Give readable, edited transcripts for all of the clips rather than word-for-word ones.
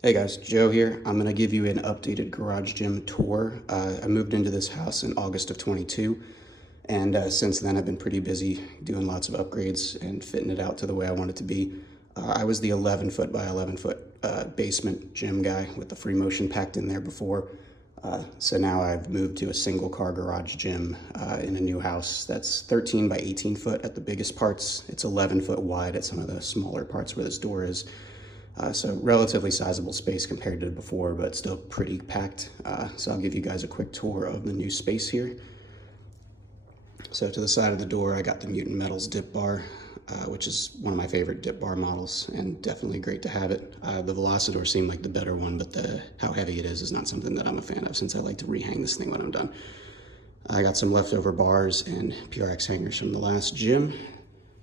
Hey guys, Joe here. I'm going to give you an updated garage gym tour. I moved into this house in August of 22, and since then I've been pretty busy doing lots of upgrades and fitting it out to the way I want it to be. I was the 11 foot by 11 foot basement gym guy with the free motion packed in there before. So now I've moved to a single car garage gym in a new house that's 13 by 18 foot at the biggest parts. It's 11 foot wide at some of the smaller parts where this door is. So relatively sizable space compared to before, but still pretty packed. So I'll give you guys a quick tour of the new space here. So to the side of the door, I got the Mutant Metals dip bar, which is one of my favorite dip bar models and definitely great to have it. The Velocidor seemed like the better one, but how heavy it is not something that I'm a fan of since I like to rehang this thing when I'm done. I got some leftover bars and PRX hangers from the last gym.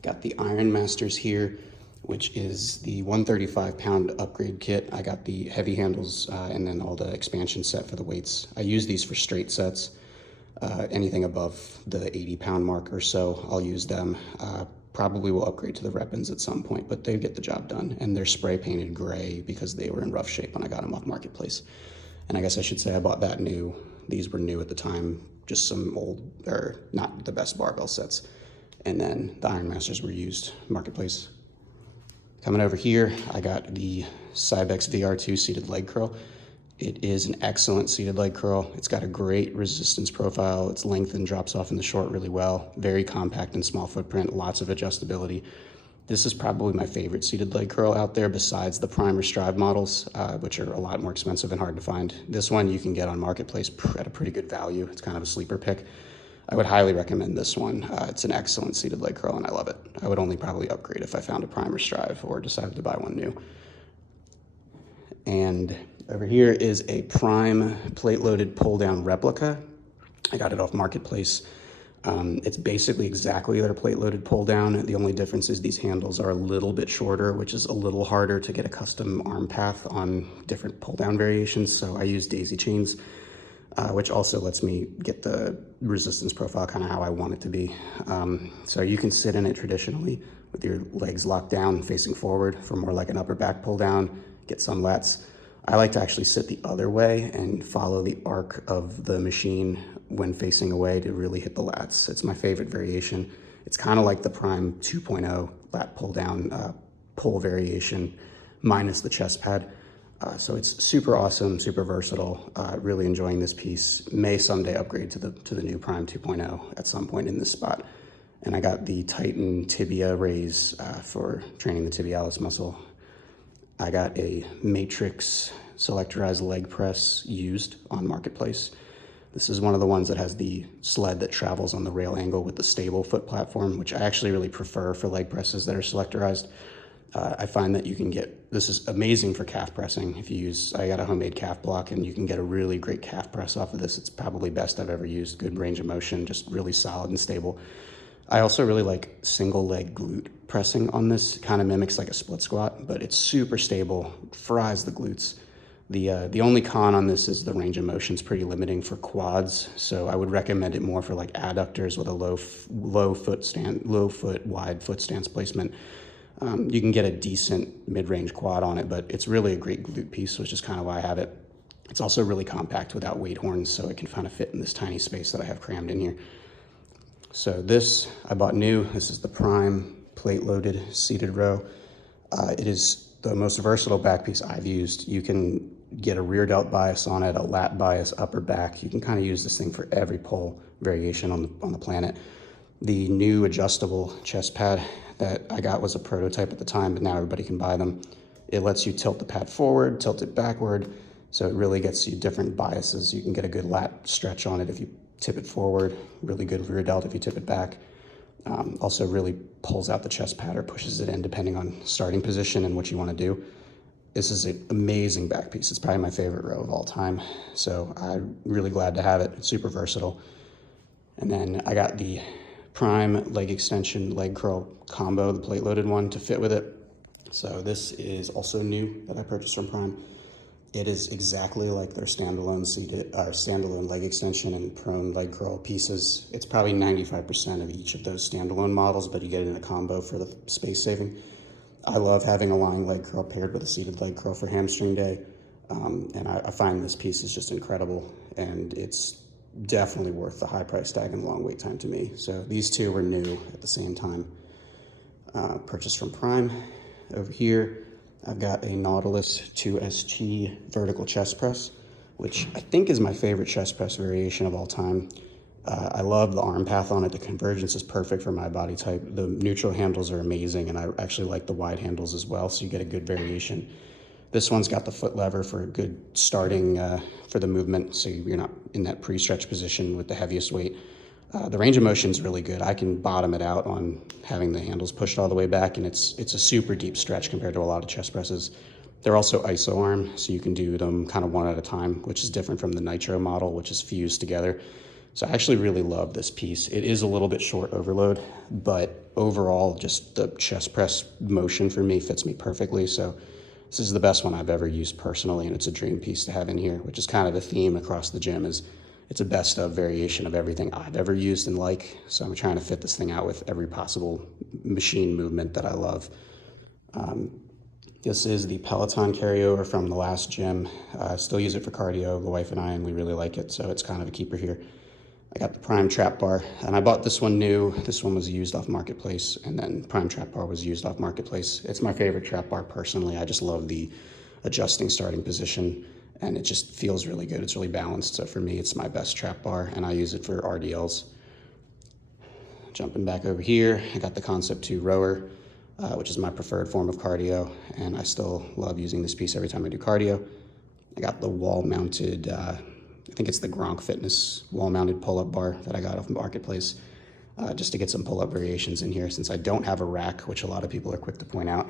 Got the Iron Masters here, which is the 135-pound upgrade kit. I got the heavy handles and then all the expansion set for the weights. I use these for straight sets. Anything above the 80-pound mark or so, I'll use them. Probably will upgrade to the Repins at some point, but they get the job done. And they're spray painted gray because they were in rough shape when I got them off Marketplace. And I guess I should say I bought that new. These were new at the time, just some old, or not the best barbell sets. And then the Iron Masters were used Marketplace. Coming over here, I got the Cybex VR2 seated leg curl. It is an excellent seated leg curl. It's got a great resistance profile. It's lengthened, drops off in the short really well. Very compact and small footprint, lots of adjustability. This is probably my favorite seated leg curl out there besides the Prime or Strive models, which are a lot more expensive and hard to find. This one you can get on Marketplace at a pretty good value. It's kind of a sleeper pick. I would highly recommend this one. It's an excellent seated leg curl and I love it. I would only probably upgrade if I found a Prime or Strive or decided to buy one new. And over here is a Prime plate-loaded pull-down replica. I got it off Marketplace. It's basically exactly their plate-loaded pull-down. The only difference is these handles are a little bit shorter, which is a little harder to get a custom arm path on different pull-down variations. So I use daisy chains, which also lets me get the resistance profile kind of how I want it to be. So you can sit in it traditionally with your legs locked down, facing forward for more like an upper back pull down, get some lats. I like to actually sit the other way and follow the arc of the machine when facing away to really hit the lats. It's my favorite variation. It's kind of like the Prime 2.0 lat pull down pull variation minus the chest pad. So it's super awesome, super versatile. Really enjoying this piece. May someday upgrade to the new Prime 2.0 at some point in this spot. And I got the Titan tibia raise for training the tibialis muscle. I got a Matrix selectorized leg press used on Marketplace. This is one of the ones that has the sled that travels on the rail angle with the stable foot platform, which I actually really prefer for leg presses that are selectorized. I find that you can get, this is amazing for calf pressing. I got a homemade calf block and you can get a really great calf press off of this. It's probably best I've ever used. Good range of motion, just really solid and stable. I also really like single leg glute pressing on this. It kind of mimics like a split squat, but it's super stable, fries the glutes. The only con on this is the range of motion is pretty limiting for quads. So I would recommend it more for like adductors with a low foot wide foot stance placement. You can get a decent mid-range quad on it, but it's really a great glute piece, which is kind of why I have it. It's also really compact without weight horns, so it can kind of fit in this tiny space that I have crammed in here. So this I bought new. This is the Prime plate-loaded seated row. It is the most versatile back piece I've used. You can get a rear delt bias on it, a lat bias, upper back. You can kind of use this thing for every pull variation on the planet. The new adjustable chest pad that I got was a prototype at the time, but now everybody can buy them. It lets you tilt the pad forward, tilt it backward, so it really gets you different biases. You can get a good lat stretch on it if you tip it forward, really good rear delt if you tip it back. Also really pulls out the chest pad or pushes it in depending on starting position and what you want to do. This is an amazing back piece. It's probably my favorite row of all time. So I'm really glad to have it. It's super versatile. And then I got the Prime leg extension leg curl combo, the plate loaded one to fit with it. So this is also new that I purchased from Prime. It is exactly like their standalone leg extension and prone leg curl pieces. It's probably 95% of each of those standalone models, but you get it in a combo for the space saving. I love having a lying leg curl paired with a seated leg curl for hamstring day. And I find this piece is just incredible, and it's definitely worth the high price tag and long wait time to me. So these two were new at the same time. Purchased from Prime. Over here, I've got a Nautilus 2ST vertical chest press, which I think is my favorite chest press variation of all time. I love the arm path on it. The convergence is perfect for my body type. The neutral handles are amazing, and I actually like the wide handles as well, so you get a good variation. This one's got the foot lever for a good starting for the movement, so you're not in that pre-stretch position with the heaviest weight. The range of motion is really good. I can bottom it out on having the handles pushed all the way back, and it's a super deep stretch compared to a lot of chest presses. They're also iso arm, so you can do them kind of one at a time, which is different from the Nitro model, which is fused together. So I actually really love this piece. It is a little bit short overload, but overall, just the chest press motion for me fits me perfectly. So this is the best one I've ever used personally, and it's a dream piece to have in here, which is kind of a theme across the gym. Is it's a best of variation of everything I've ever used and like. So I'm trying to fit this thing out with every possible machine movement that I love. This is the Peloton carryover from the last gym. I still use it for cardio, the wife and I, and we really like it. So it's kind of a keeper here. I got the Prime Trap Bar, and I bought this one new. This one was used off Marketplace, and then Prime Trap Bar was used off Marketplace. It's my favorite trap bar personally. I just love the adjusting starting position, and it just feels really good. It's really balanced. So for me, it's my best trap bar, and I use it for RDLs. Jumping back over here, I got the Concept 2 rower, which is my preferred form of cardio, and I still love using this piece every time I do cardio. I got the wall-mounted, I think it's the Gronk Fitness wall-mounted pull-up bar that I got off Marketplace, just to get some pull-up variations in here since I don't have a rack, which a lot of people are quick to point out.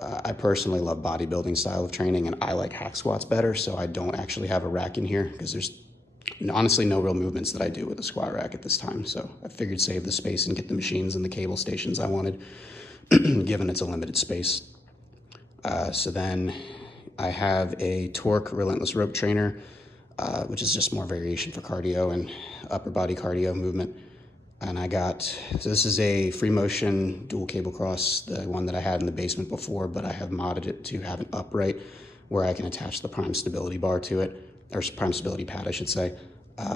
I personally love bodybuilding style of training, and I like hack squats better, so I don't actually have a rack in here because there's honestly no real movements that I do with a squat rack at this time. So I figured save the space and get the machines and the cable stations I wanted, given it's a limited space. So then I have a Torque Relentless Rope Trainer, which is just more variation for cardio and upper body cardio movement. And I got, so this is a free motion dual cable cross, the one that I had in the basement before, but I have modded it to have an upright where I can attach the Prime Stability bar to it, or Prime Stability pad, I should say,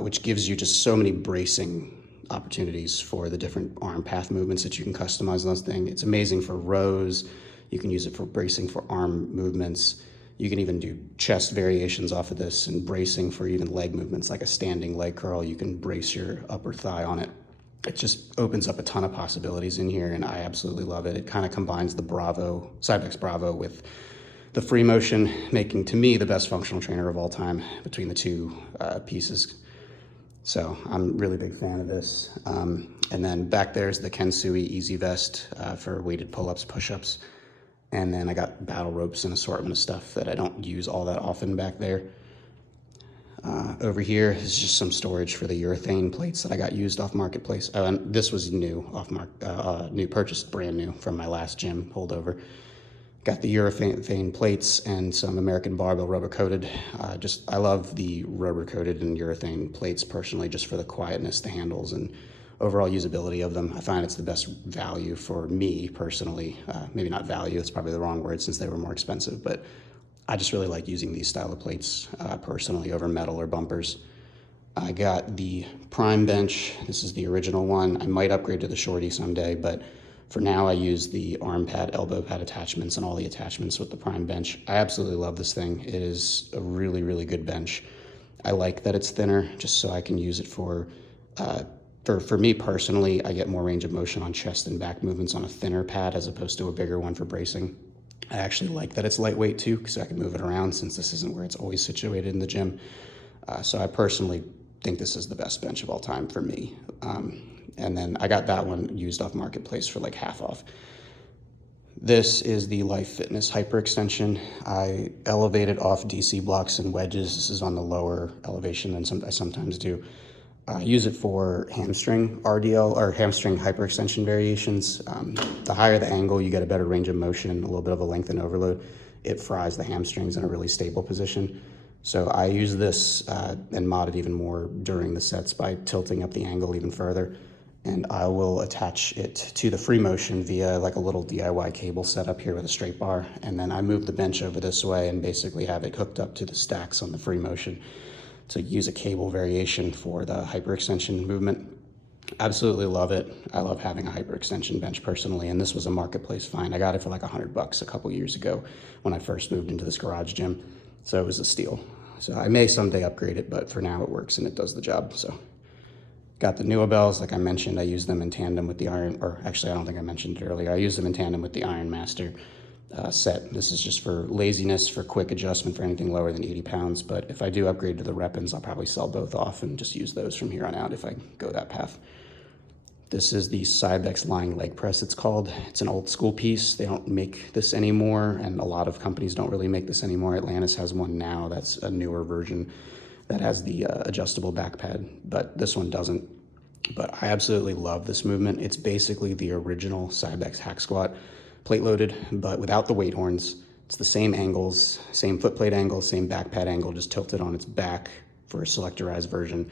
which gives you just so many bracing opportunities for the different arm path movements that you can customize on this thing. It's amazing for rows. You can use it for bracing for arm movements. You can even do chest variations off of this and bracing for even leg movements, like a standing leg curl. You can brace your upper thigh on it. It just opens up a ton of possibilities in here, and I absolutely love it. It kind of combines the Bravo, Cybex Bravo with the free motion, making, to me, the best functional trainer of all time between the two pieces. So I'm a really big fan of this. And then back there's the Kensui Easy Vest for weighted pull-ups, push-ups. And then I got battle ropes and assortment of stuff that I don't use all that often back there. Over here is just some storage for the urethane plates that I got used off Marketplace. And this was new, purchased brand new from my last gym holdover. Got the urethane plates and some American Barbell rubber coated. I love the rubber coated and urethane plates personally, just for the quietness, the handles, and overall usability of them. I find it's the best value for me personally. Maybe not value, it's probably the wrong word since they were more expensive, but I just really like using these style of plates personally over metal or bumpers. I got the Prime bench. This is the original one. I might upgrade to the Shorty someday, but for now I use the arm pad, elbow pad attachments, and all the attachments with the Prime bench. I absolutely love this thing. It is a really, really good bench. I like that it's thinner, just so I can use it for me personally, I get more range of motion on chest and back movements on a thinner pad as opposed to a bigger one for bracing. I actually like that it's lightweight too, because I can move it around since this isn't where it's always situated in the gym. So I personally think this is the best bench of all time for me. And then I got that one used off Marketplace for like half off. This is the Life Fitness Hyperextension. I elevated off DC blocks and wedges. This is on the lower elevation than I sometimes do. I use it for hamstring RDL or hamstring hyperextension variations. The higher the angle, you get a better range of motion, a little bit of a length and overload. It fries the hamstrings in a really stable position. So I use this and mod it even more during the sets by tilting up the angle even further. and I will attach it to the free motion via like a little DIY cable setup here with a straight bar. And then I move the bench over this way and basically have it hooked up to the stacks on the free motion to use a cable variation for the hyperextension movement. Absolutely love it. I love having a hyperextension bench personally, and this was a marketplace find. I got it for like $100 a couple years ago when I first moved into this garage gym, so it was a steal. So I may someday upgrade it, but for now it works and it does the job. So got the Nua bells, like I mentioned. I use them in tandem with the Iron, or actually I don't think I mentioned it earlier. I use them in tandem with the Iron Master set. This is just for laziness, for quick adjustment for anything lower than 80 pounds. But if I do upgrade to the Repins, I'll probably sell both off and just use those from here on out if I go that path. This is the Cybex lying leg press, it's called. It's an old school piece. They don't make this anymore, and a lot of companies don't really make this anymore. Atlantis has one now that's a newer version that has the adjustable back pad, but this one doesn't. But I absolutely love this movement. It's basically the original Cybex hack squat, plate loaded, but without the weight horns. It's the same angles, same foot plate angle, same back pad angle, just tilted on its back for a selectorized version.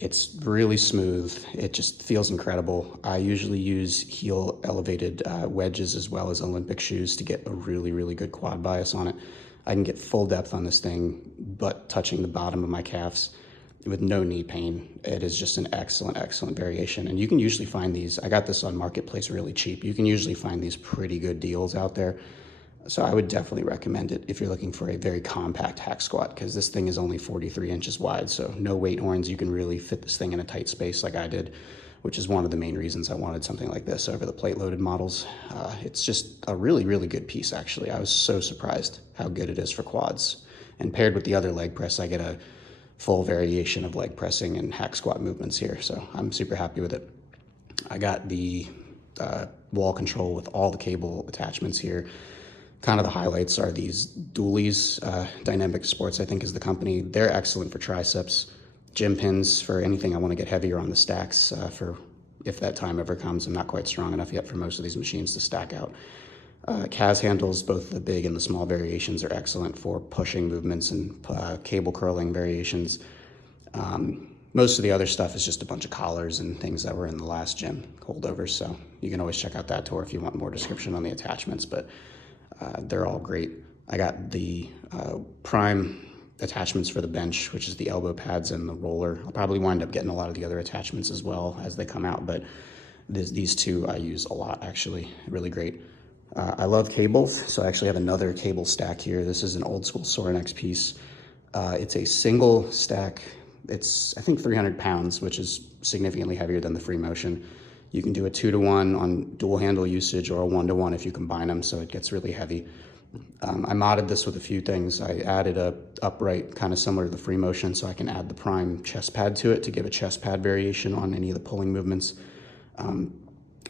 It's really smooth. It just feels incredible. I usually use heel elevated wedges as well as Olympic shoes to get a really, really good quad bias on it. I can get full depth on this thing, but touching the bottom of my calves with no knee pain. It is just an excellent, excellent variation. And you can usually find these. I got this on Marketplace really cheap. You can usually find these pretty good deals out there. So I would definitely recommend it if you're looking for a very compact hack squat, because this thing is only 43 inches wide, so no weight horns. You can really fit this thing in a tight space like I did, which is one of the main reasons I wanted something like this over the plate-loaded models. It's just a really, really good piece, actually. I was so surprised how good it is for quads. And paired with the other leg press, I get a full variation of leg pressing and hack squat movements here, so I'm super happy with it. I got the wall control with all the cable attachments here. Kind of the highlights are these dualies. Dynamic Sports, I think, is the company. They're excellent for triceps. Gym pins for anything I want to get heavier on the stacks for if that time ever comes. I'm not quite strong enough yet for most of these machines to stack out. CAS handles, both the big and the small variations, are excellent for pushing movements and cable curling variations. Most of the other stuff is just a bunch of collars and things that were in the last gym, holdovers. So you can always check out that tour if you want more description on the attachments, but they're all great. I got the prime attachments for the bench, which is the elbow pads and the roller. I'll probably wind up getting a lot of the other attachments as well as they come out, but these two I use a lot, actually. Really great. I love cables, so I actually have another cable stack here. This is an old school Sorinex piece. It's a single stack. It's, I think, 300 pounds, which is significantly heavier than the free motion. You can do a 2-to-1 on dual handle usage or a 1-to-1 if you combine them, so it gets really heavy. I modded this with a few things. I added a upright kind of similar to the free motion, so I can add the prime chest pad to it to give a chest pad variation on any of the pulling movements.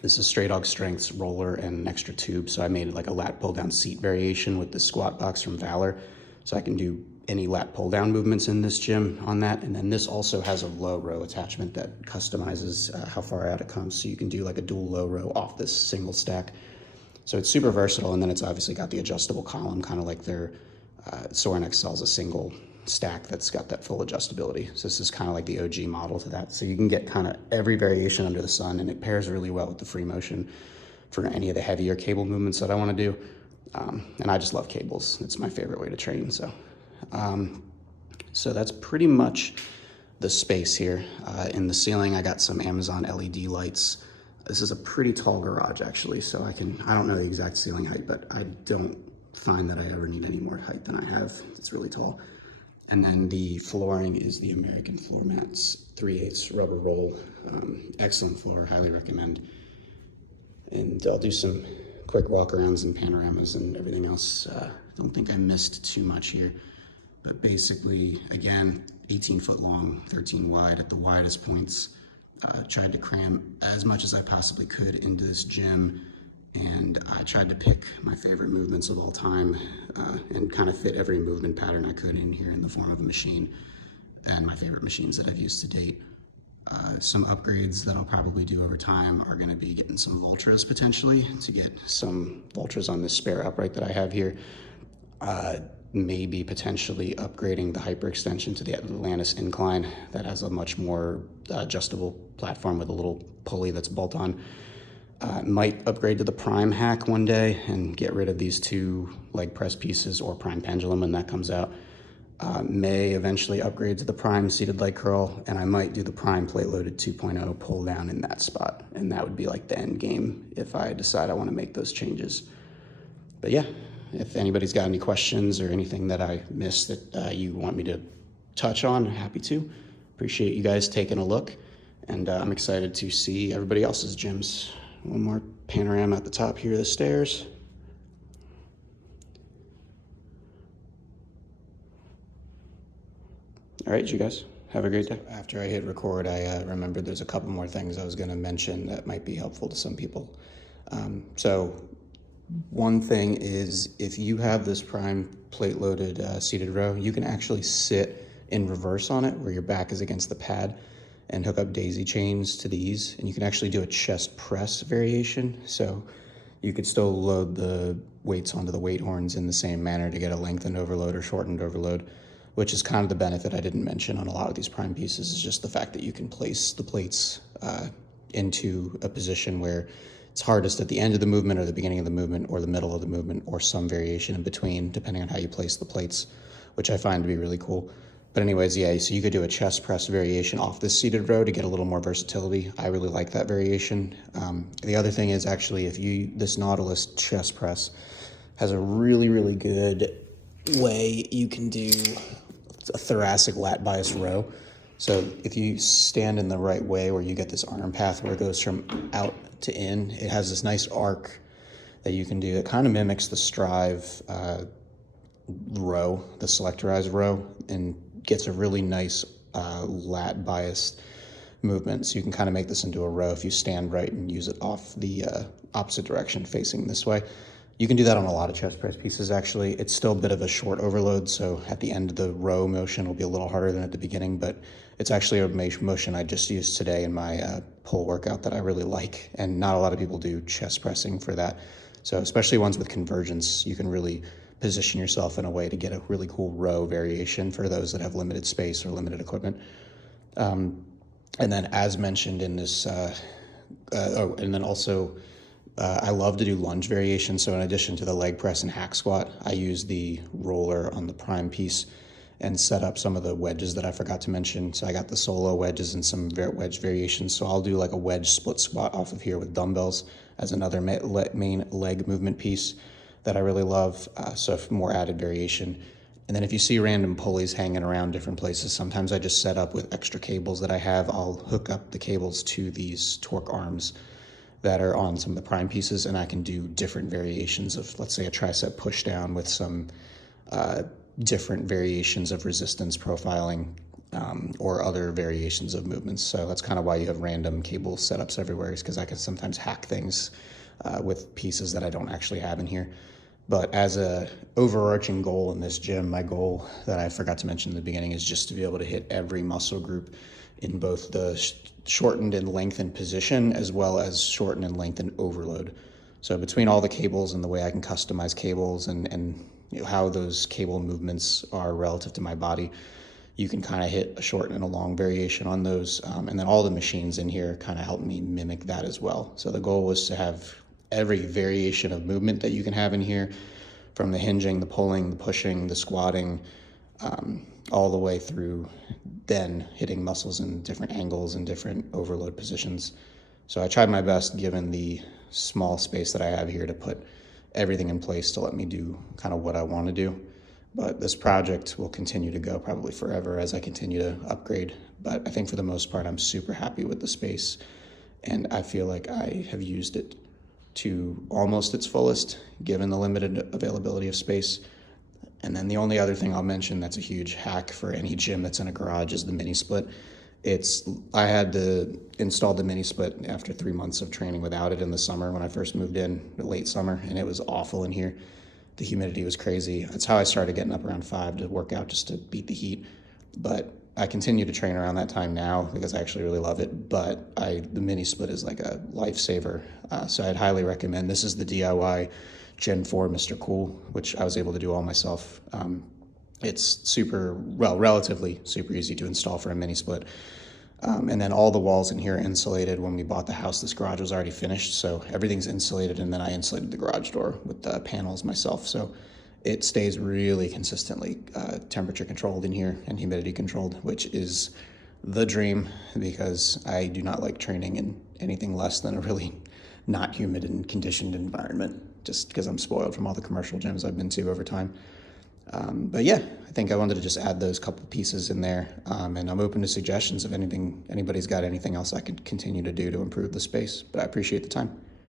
This is Stray Dog Strength's roller and an extra tube, so I made it like a lat pull down seat variation with the squat box from Valor, so I can do any lat pull down movements in this gym on that. And then this also has a low row attachment that customizes how far out it comes, so you can do like a dual low row off this single stack. So it's super versatile, and then it's obviously got the adjustable column, kind of like their Sorinex sells a single stack that's got that full adjustability. So this is kind of like the OG model to that. So you can get kind of every variation under the sun, and it pairs really well with the free motion for any of the heavier cable movements that I want to do. And I just love cables. It's my favorite way to train. So that's pretty much the space here. In the ceiling, I got some Amazon LED lights. This is a pretty tall garage, actually, so I don't know the exact ceiling height, but I don't find that I ever need any more height than I have. It's really tall. And then the flooring is the American Floor Mats 3/8 rubber roll. Excellent floor, highly recommend. And I'll do some quick walk-arounds and panoramas and everything else. Don't think I missed too much here. But basically, again, 18 foot long, 13 wide at the widest points. Tried to cram as much as I possibly could into this gym, and I tried to pick my favorite movements of all time and kind of fit every movement pattern I could in here in the form of a machine, and my favorite machines that I've used to date. Some upgrades that I'll probably do over time are going to be getting some Vultras potentially, to get some Vultras on this spare upright that I have here. maybe potentially upgrading the hyperextension to the Atlantis incline that has a much more adjustable platform with a little pulley that's bolt on. Might upgrade to the Prime hack one day and get rid of these two leg press pieces, or Prime pendulum when that comes out. May eventually upgrade to the Prime seated leg curl, and I might do the Prime plate loaded 2.0 pull down in that spot. And that would be like the end game if I decide I want to make those changes. But yeah, if anybody's got any questions or anything that I missed that you want me to touch on, happy to. Appreciate you guys taking a look, and I'm excited to see everybody else's gyms. One more panorama at the top here of the stairs. All right, you guys, have a great day. After I hit record, I remembered there's a couple more things I was going to mention that might be helpful to some people. So one thing is, if you have this Prime plate-loaded seated row, you can actually sit in reverse on it where your back is against the pad and hook up daisy chains to these, and you can actually do a chest press variation. So you could still load the weights onto the weight horns in the same manner to get a lengthened overload or shortened overload, which is kind of the benefit I didn't mention on a lot of these Prime pieces, is just the fact that you can place the plates into a position where it's hardest at the end of the movement or the beginning of the movement or the middle of the movement or some variation in between, depending on how you place the plates, which I find to be really cool. But anyways, yeah, so you could do a chest press variation off this seated row to get a little more versatility. I really like that variation. The other thing is, actually, this Nautilus chest press has a really, really good way you can do a thoracic lat bias row. So if you stand in the right way where you get this arm path where it goes from out to in, it has this nice arc that you can do that kind of mimics the Strive row, the selectorized row, and gets a really nice lat biased movement. So you can kind of make this into a row if you stand right and use it off the opposite direction facing this way. You can do that on a lot of chest press pieces, actually. It's still a bit of a short overload, so at the end of the row motion will be a little harder than at the beginning, but it's actually a motion I just used today in my pull workout that I really like, and not a lot of people do chest pressing for that. So especially ones with convergence, you can really position yourself in a way to get a really cool row variation for those that have limited space or limited equipment. And then, as mentioned in this, and then also, I love to do lunge variations. So in addition to the leg press and hack squat, I use the roller on the Prime piece and set up some of the wedges that I forgot to mention. So I got the solo wedges and some wedge variations. So I'll do like a wedge split squat off of here with dumbbells as another main leg movement piece that I really love. So more added variation. And then if you see random pulleys hanging around different places, sometimes I just set up with extra cables that I have. I'll hook up the cables to these torque arms that are on some of the Prime pieces, and I can do different variations of, let's say, a tricep push down with some different variations of resistance profiling or other variations of movements. So that's kind of why you have random cable setups everywhere, is because I can sometimes hack things with pieces that I don't actually have in here. But as a overarching goal in this gym, my goal that I forgot to mention in the beginning is just to be able to hit every muscle group in both the shortened and lengthened position, as well as shortened and lengthened overload. So between all the cables and the way I can customize cables and you know, how those cable movements are relative to my body, you can kind of hit a short and a long variation on those. And then all the machines in here kind of help me mimic that as well. So the goal was to have every variation of movement that you can have in here, from the hinging, the pulling, the pushing, the squatting, all the way through then hitting muscles in different angles and different overload positions. So I tried my best, given the small space that I have here, to put everything in place to let me do kind of what I want to do. But this project will continue to go probably forever as I continue to upgrade. But I think for the most part, I'm super happy with the space, and I feel like I have used it to almost its fullest, given the limited availability of space. And then the only other thing I'll mention that's a huge hack for any gym that's in a garage is the mini split. I had to install the mini split after 3 months of training without it in the summer when I first moved in, late summer, and it was awful in here. The humidity was crazy. That's how I started getting up around 5 to work out, just to beat the heat. But I continue to train around that time now because I actually really love it. But the mini split is like a lifesaver. So I'd highly recommend. This is the DIY Gen 4 Mr. Cool, which I was able to do all myself. It's relatively super easy to install for a mini split. And then all the walls in here are insulated. When we bought the house, this garage was already finished, so everything's insulated, and then I insulated the garage door with the panels myself. So it stays really consistently temperature controlled in here and humidity controlled, which is the dream because I do not like training in anything less than a really not humid and conditioned environment, just because I'm spoiled from all the commercial gyms I've been to over time. But yeah, I think I wanted to just add those couple pieces in there, and I'm open to suggestions if anybody's got anything else I could continue to do to improve the space, but I appreciate the time.